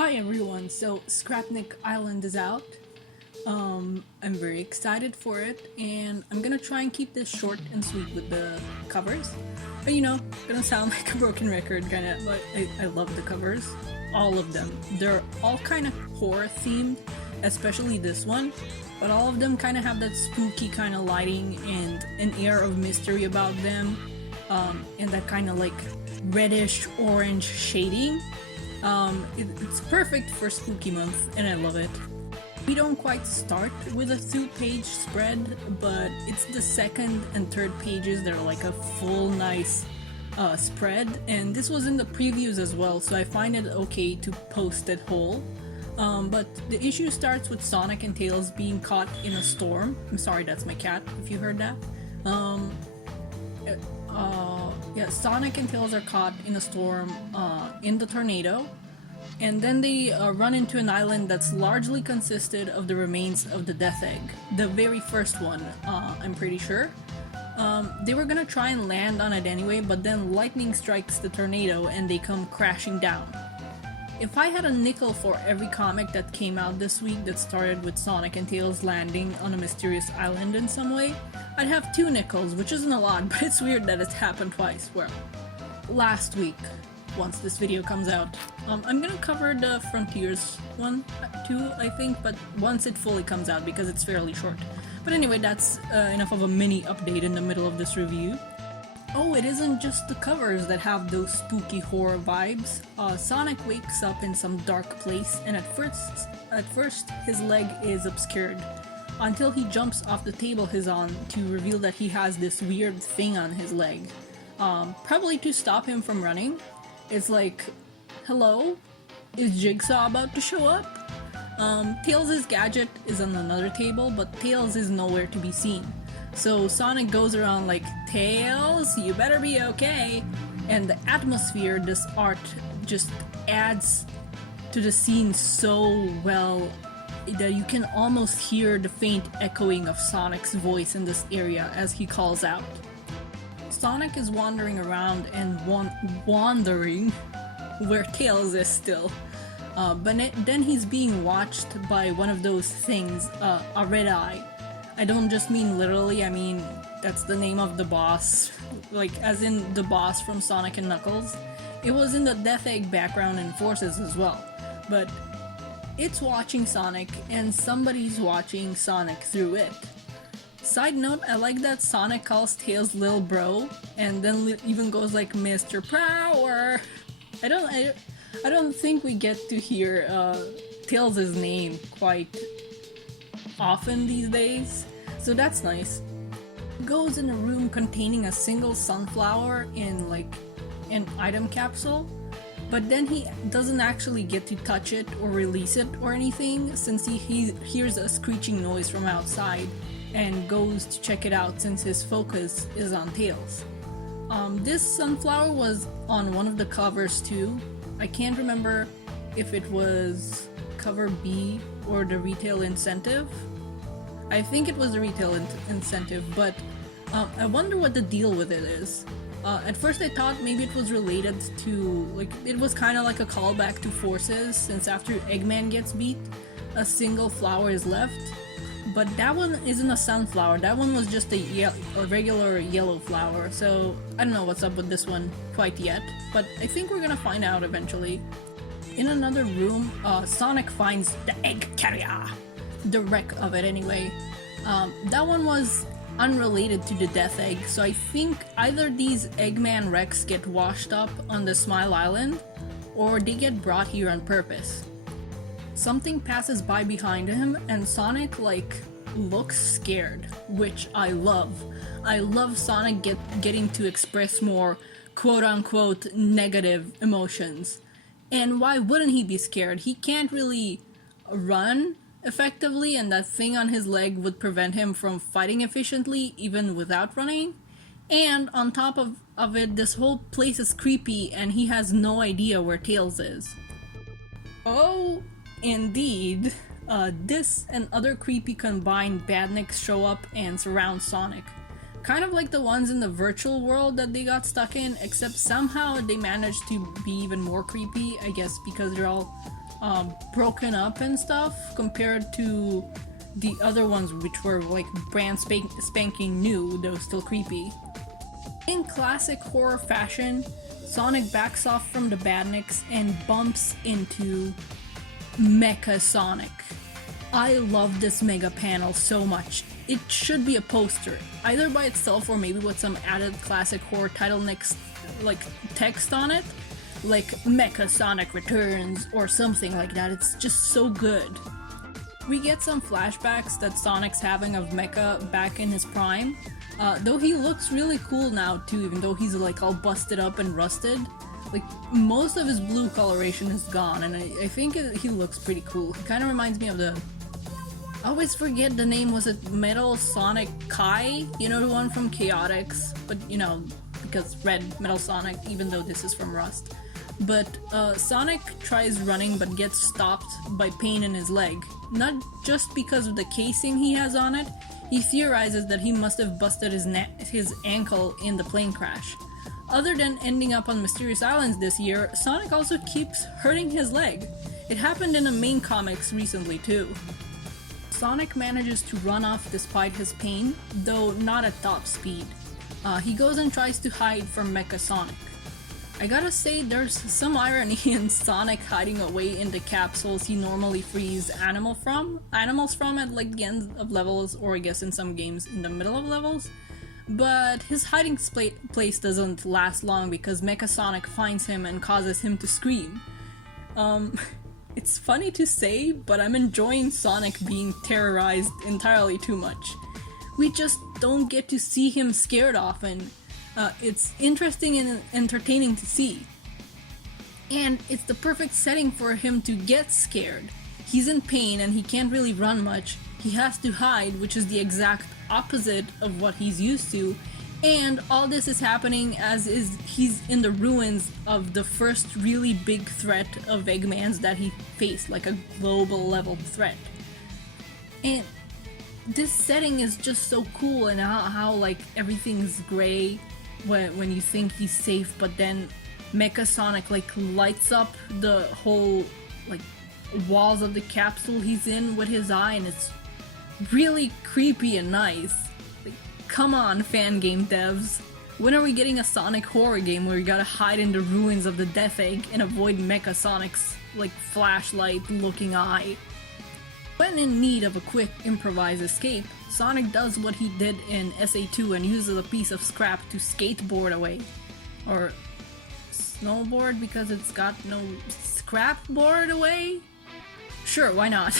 Hi everyone, so Scrapnik Island is out. I'm very excited for it, and I'm gonna try and keep this short and sweet with the covers. But gonna sound like a broken record kinda, but I love the covers. All of them. They're all kind of horror themed, especially this one, but all of them kind of have that spooky kind of lighting and an air of mystery about them, and that kind of like reddish orange shading. It's perfect for spooky month, and I love it. We don't quite start with a 2-page spread, but it's the second and third pages that are like a full nice spread, and this was in the previews as well, so I find it okay to post it whole. But the issue starts with Sonic and Tails being caught in a storm. I'm sorry, that's my cat, if you heard that. Yeah, Sonic and Tails are caught in a storm in the tornado, and then they run into an island that's largely consisted of the remains of the Death Egg. The very first one, I'm pretty sure. They were gonna try and land on it anyway, but then lightning strikes the tornado and they come crashing down. If I had a nickel for every comic that came out this week that started with Sonic and Tails landing on a mysterious island in some way, I'd have 2 nickels, which isn't a lot, but it's weird that it's happened twice. Well, last week, once this video comes out. I'm gonna cover the Frontiers one too, I think, but once it fully comes out because it's fairly short. But anyway, that's enough of a mini update in the middle of this review. Oh, it isn't just the covers that have those spooky horror vibes. Sonic wakes up in some dark place, and at first his leg is obscured, until he jumps off the table he's on to reveal that he has this weird thing on his leg. Probably to stop him from running. It's like, hello? Is Jigsaw about to show up? Tails' gadget is on another table, but Tails is nowhere to be seen. So Sonic goes around like, Tails, you better be okay. And the atmosphere, this art, just adds to the scene so well that you can almost hear the faint echoing of Sonic's voice in this area as he calls out. Sonic is wandering around and wandering where Tails is still. But then he's being watched by one of those things, a red eye. I don't just mean literally, I mean that's the name of the boss, like as in the boss from Sonic and Knuckles. It was in the Death Egg background and Forces as well, but it's watching Sonic and somebody's watching Sonic through it. Side note, I like that Sonic calls Tails Lil Bro, and then even goes like Mr. Prower. I don't think we get to hear Tails' name quite often these days, so that's nice. He goes in a room containing a single sunflower in like an item capsule, but then he doesn't actually get to touch it or release it or anything, since he hears a screeching noise from outside and goes to check it out since his focus is on Tails. This sunflower was on one of the covers too. I can't remember if it was cover B or the retail incentive. I think it was the retail incentive, but I wonder what the deal with it is. At first I thought maybe it was related to, like, it was kind of like a callback to Forces, since after Eggman gets beat, a single flower is left. But that one isn't a sunflower, that one was just a regular yellow flower, so I don't know what's up with this one quite yet, but I think we're gonna find out eventually. In another room, Sonic finds the egg carrier, the wreck of it anyway. That one was unrelated to the Death Egg, so I think either these Eggman wrecks get washed up on the Smile Island, or they get brought here on purpose. Something passes by behind him, and Sonic, like, looks scared, which I love. I love Sonic getting to express more quote-unquote negative emotions. And why wouldn't he be scared? He can't really run effectively, and that thing on his leg would prevent him from fighting efficiently even without running. And on top of it, this whole place is creepy, and he has no idea where Tails is. Oh, indeed. This and other creepy combined badniks show up and surround Sonic. kind of like the ones in the virtual world that they got stuck in, except somehow they managed to be even more creepy, I guess because they're all broken up and stuff compared to the other ones, which were like brand spanking new, though still creepy. In classic horror fashion, Sonic backs off from the Badniks and bumps into Mecha Sonic. I love this mega panel so much. It should be a poster, either by itself or maybe with some added classic horror title next, like text on it, like Mecha Sonic Returns or something like that. It's just so good. We get some flashbacks that Sonic's having of Mecha back in his prime, though he looks really cool now too, even though he's like all busted up and rusted. Like, most of his blue coloration is gone, and I think he looks pretty cool. He kind of reminds me of the... I always forget the name, was it Metal Sonic Kai? You know, the one from Chaotix, but you know, because Red Metal Sonic, even though this is from Rust. But Sonic tries running but gets stopped by pain in his leg. Not just because of the casing he has on it, he theorizes that he must have busted his ankle in the plane crash. Other than ending up on mysterious islands this year, Sonic also keeps hurting his leg. It happened in the main comics recently too. Sonic manages to run off despite his pain, though not at top speed. He goes and tries to hide from Mecha Sonic. I gotta say, there's some irony in Sonic hiding away in the capsules he normally frees animals from at like the end of levels, or I guess in some games in the middle of levels. But his hiding place doesn't last long because Mecha Sonic finds him and causes him to scream. It's funny to say, but I'm enjoying Sonic being terrorized entirely too much. We just don't get to see him scared often. It's interesting and entertaining to see. And it's the perfect setting for him to get scared. He's in pain and he can't really run much. He has to hide, which is the exact opposite of what he's used to. And all this is happening as he's in the ruins of the first really big threat of Eggman's that he faced, like a global level threat. And this setting is just so cool, and how like everything's gray when you think he's safe, but then Mecha Sonic like lights up the whole like walls of the capsule he's in with his eye, and it's really creepy and nice. Like, come on, fan game devs. When are we getting a Sonic horror game where you gotta hide in the ruins of the Death Egg and avoid Mecha Sonic's like flashlight looking eye? When in need of a quick improvised escape, Sonic does what he did in SA2 and uses a piece of scrap to skateboard away. Or snowboard, because it's got no scrap board away? Sure, why not?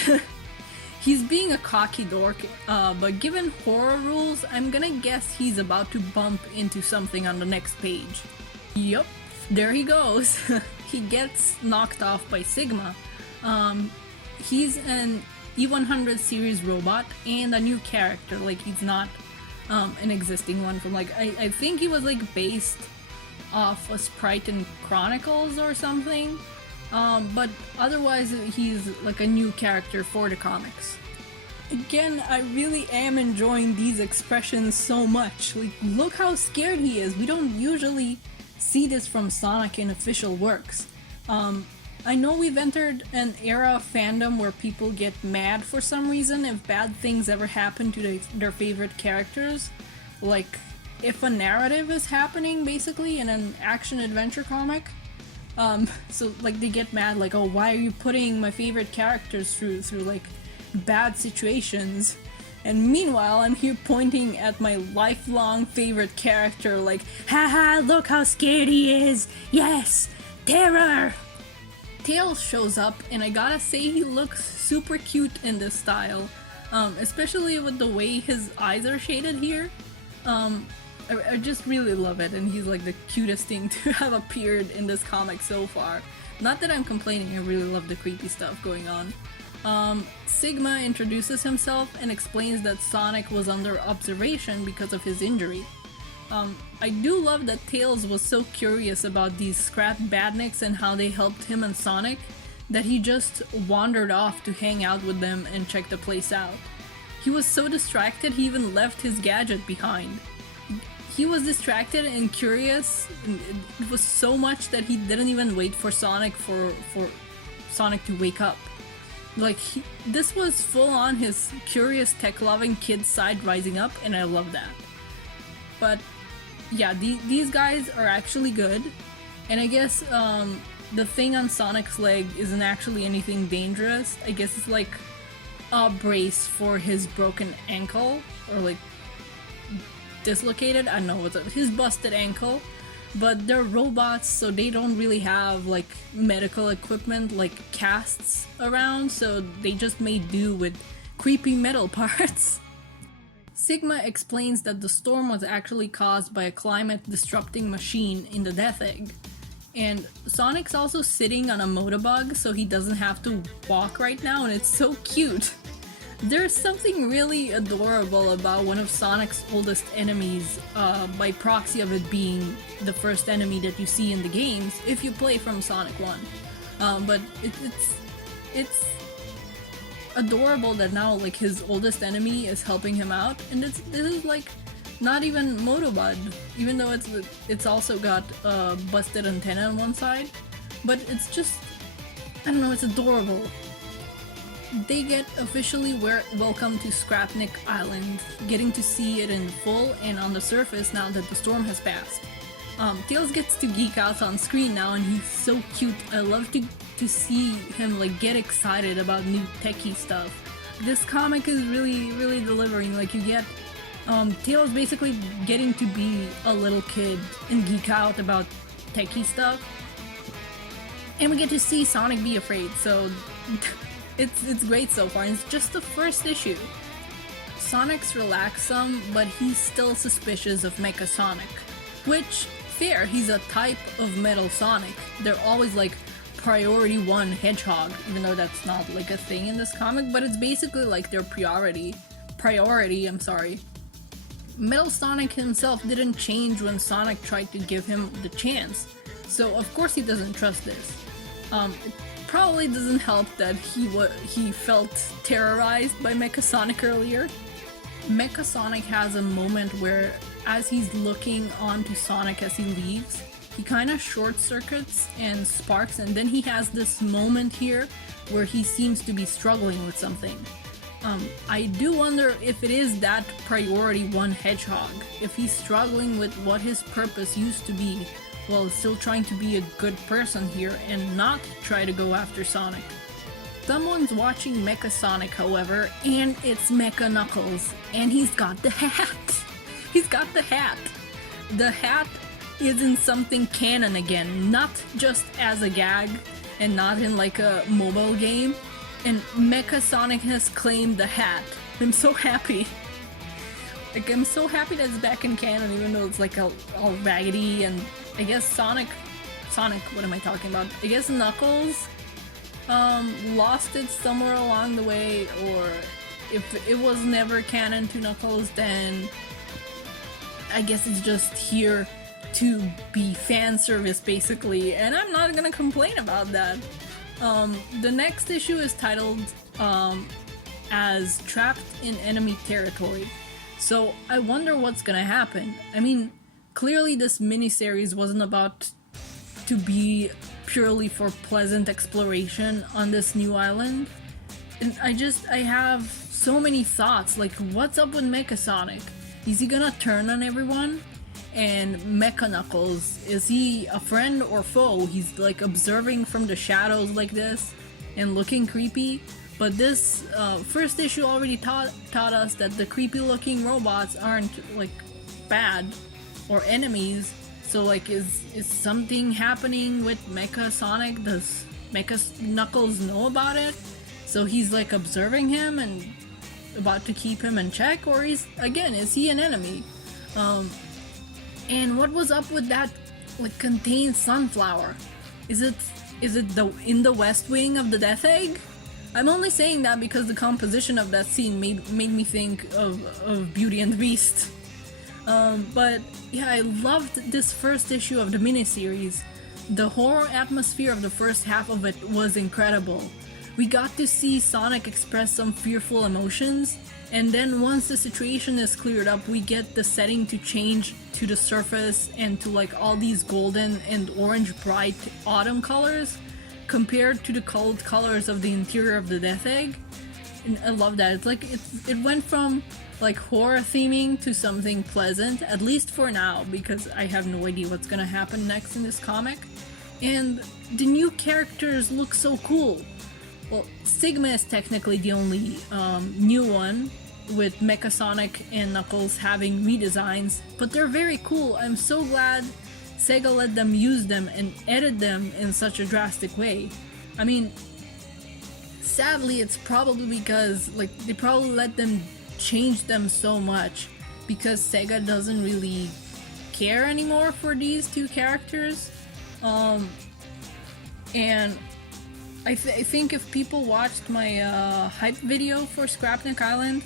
He's being a cocky dork, but given horror rules, I'm gonna guess he's about to bump into something on the next page. Yup, there he goes. He gets knocked off by Sigma. He's an E100 series robot and a new character, like he's not an existing one from like, I think he was like based off a sprite in Chronicles or something, but otherwise he's like a new character for the comics. Again, I really am enjoying these expressions so much. Like, look how scared he is. We don't usually see this from Sonic in official works. I know we've entered an era of fandom where people get mad for some reason if bad things ever happen to their favorite characters. Like, if a narrative is happening, basically, in an action-adventure comic. So, like, they get mad, like, oh, why are you putting my favorite characters through like, bad situations? And meanwhile, I'm here pointing at my lifelong favorite character, like, haha, look how scared he is! Yes! Terror! Tails shows up, and I gotta say he looks super cute in this style, especially with the way his eyes are shaded here. I just really love it, and he's like the cutest thing to have appeared in this comic so far. Not that I'm complaining, I really love the creepy stuff going on. Sigma introduces himself and explains that Sonic was under observation because of his injury. I do love that Tails was so curious about these scrap badniks and how they helped him and Sonic that he just wandered off to hang out with them and check the place out. He was so distracted he even left his gadget behind. he was distracted and curious. And it was so much that he didn't even wait for Sonic for Sonic to wake up. Like this was full on his curious tech-loving kid side rising up, and I love that. But yeah, these guys are actually good, and I guess the thing on Sonic's leg isn't actually anything dangerous. I guess it's like a brace for his broken ankle, or like dislocated, I don't know what's up, his busted ankle. But they're robots, so they don't really have like medical equipment like casts around, so they just made do with creepy metal parts. Sigma explains that the storm was actually caused by a climate-disrupting machine in the Death Egg. And Sonic's also sitting on a motorbug, so he doesn't have to walk right now, and it's so cute. There's something really adorable about one of Sonic's oldest enemies, by proxy of it being the first enemy that you see in the games if you play from Sonic 1. But it's adorable that now like his oldest enemy is helping him out, and this is like not even Motobud, even though it's also got a busted antenna on one side, but it's just, I don't know, it's adorable. They get officially welcome to Scrapnik Island, getting to see it in full and on the surface now that the storm has passed. Tails gets to geek out on screen now, and he's so cute. I love to see him like get excited about new techie stuff. This comic is really delivering. Like you get Tails basically getting to be a little kid and geek out about techie stuff, and we get to see Sonic be afraid. So. It's great so far, and it's just the first issue. Sonic's relaxed some, but he's still suspicious of Mecha Sonic. Which, fair, he's a type of Metal Sonic. They're always like priority 1 Hedgehog, even though that's not like a thing in this comic, but it's basically like their priority, I'm sorry. Metal Sonic himself didn't change when Sonic tried to give him the chance, so of course he doesn't trust this. It probably doesn't help that he felt terrorized by Mecha Sonic earlier. Mecha Sonic has a moment where, as he's looking onto Sonic as he leaves, he kind of short circuits and sparks, and then he has this moment here where he seems to be struggling with something. I do wonder if it is that priority 1 Hedgehog, if he's struggling with what his purpose used to be, while still trying to be a good person here and not try to go after Sonic. Someone's watching Mecha Sonic, however, and it's Mecha Knuckles, and he's got the hat! He's got the hat! The hat isn't something canon again, not just as a gag, and not in like a mobile game, and Mecha Sonic has claimed the hat. I'm so happy. Like, I'm so happy that it's back in canon, even though it's like all raggedy, and I guess Sonic, what am I talking about? I guess Knuckles lost it somewhere along the way, or if it was never canon to Knuckles, then I guess it's just here to be fan service basically, and I'm not gonna complain about that. The next issue is titled as Trapped in Enemy Territory, so I wonder what's gonna happen. I mean, clearly this miniseries wasn't about to be purely for pleasant exploration on this new island, and I have so many thoughts, like what's up with Mecha Sonic? Is he gonna turn on everyone? And Mecha Knuckles, is he a friend or foe? He's like observing from the shadows like this and looking creepy, but this first issue already taught us that the creepy looking robots aren't like bad or enemies. So like, is something happening with Mecha Sonic? Does Mecha Knuckles know about it? So he's like observing him and about to keep him in check, or is he an enemy? And what was up with that like contained sunflower? Is it in the West Wing of the Death Egg? I'm only saying that because the composition of that scene made me think of Beauty and the Beast. But yeah, I loved this first issue of the miniseries. The horror atmosphere of the first half of it was incredible. we got to see Sonic express some fearful emotions, and then once the situation is cleared up, we get the setting to change to the surface and to like all these golden and orange bright autumn colors compared to the cold colors of the interior of the Death Egg. And I love that. It's like it went from like horror theming to something pleasant, at least for now, because I have no idea what's gonna happen next in this comic. And the new characters look so cool. Well, Sigma is technically the only new one, with Mecha Sonic and Knuckles having redesigns, but they're very cool. I'm so glad Sega let them use them and edit them in such a drastic way. I mean, sadly, it's probably because like they probably let them change them so much because Sega doesn't really care anymore for these two characters. And I think if people watched my hype video for Scrapnik Island,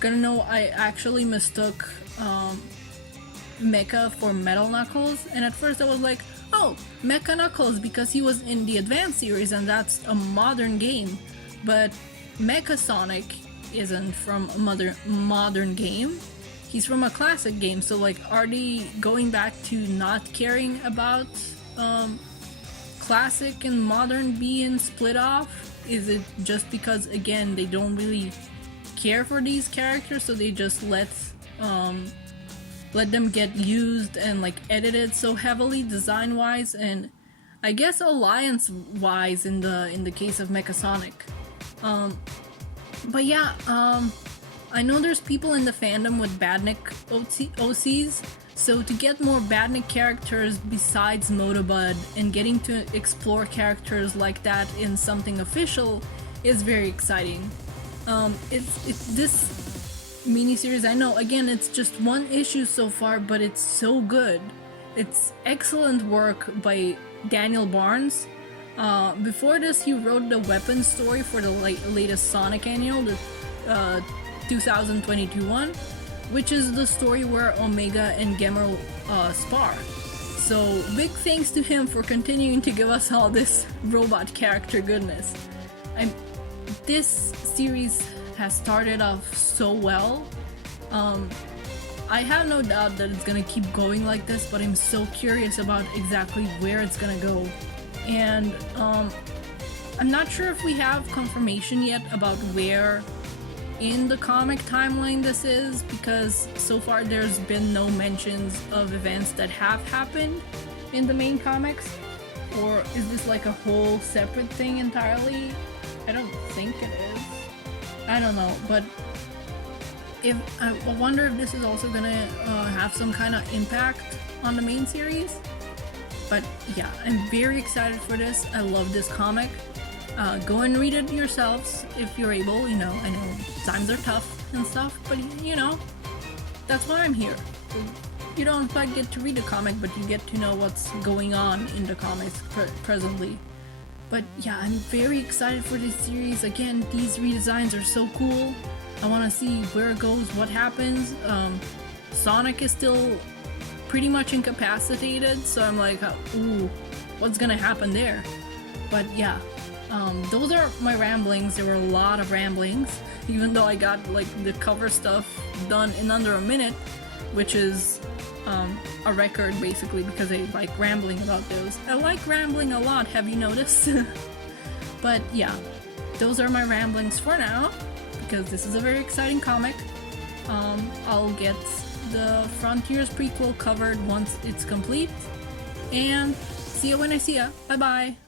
gonna know I actually mistook Mecha for Metal Knuckles, and at first I was like, oh, Mecha Knuckles because he was in the Advance series and that's a modern game, but Mecha Sonic isn't from a modern game, he's from a classic game. So like, are they going back to not caring about classic and modern being split off? Is it just because, again, they don't really care for these characters, so they just let them get used and like edited so heavily design wise, and I guess alliance wise in the case of Mecha Sonic. But yeah, I know there's people in the fandom with Badnik OCs, so to get more Badnik characters besides Motobud and getting to explore characters like that in something official is very exciting. It's this miniseries, I know, again, it's just one issue so far, but it's so good. It's excellent work by Daniel Barnes. Before this, he wrote the weapons story for the latest Sonic annual, the 2022 one, which is the story where Omega and Gemma spar. So big thanks to him for continuing to give us all this robot character goodness. This series has started off so well. I have no doubt that it's gonna keep going like this, but I'm so curious about exactly where it's gonna go. And I'm not sure if we have confirmation yet about where in the comic timeline this is, because so far there's been no mentions of events that have happened in the main comics. Or is this like a whole separate thing entirely? I don't think it is. I don't know, but if I wonder if this is also gonna have some kind of impact on the main series. But yeah, I'm very excited for this. I love this comic. Go and read it yourselves if you're able. You know, I know times are tough and stuff, but you know, that's why I'm here. You don't quite get to read the comic, but you get to know what's going on in the comics presently. But yeah, I'm very excited for this series. Again, these redesigns are so cool. I want to see where it goes, what happens. Sonic is still pretty much incapacitated, so I'm like, ooh, what's gonna happen there? But yeah, those are my ramblings. There were a lot of ramblings, even though I got like the cover stuff done in under a minute, which is a record basically, because I like rambling about those. I like rambling a lot, have you noticed? But yeah, those are my ramblings for now, because this is a very exciting comic. I'll get the Frontiers prequel covered once it's complete, and see you when I see ya. Bye bye!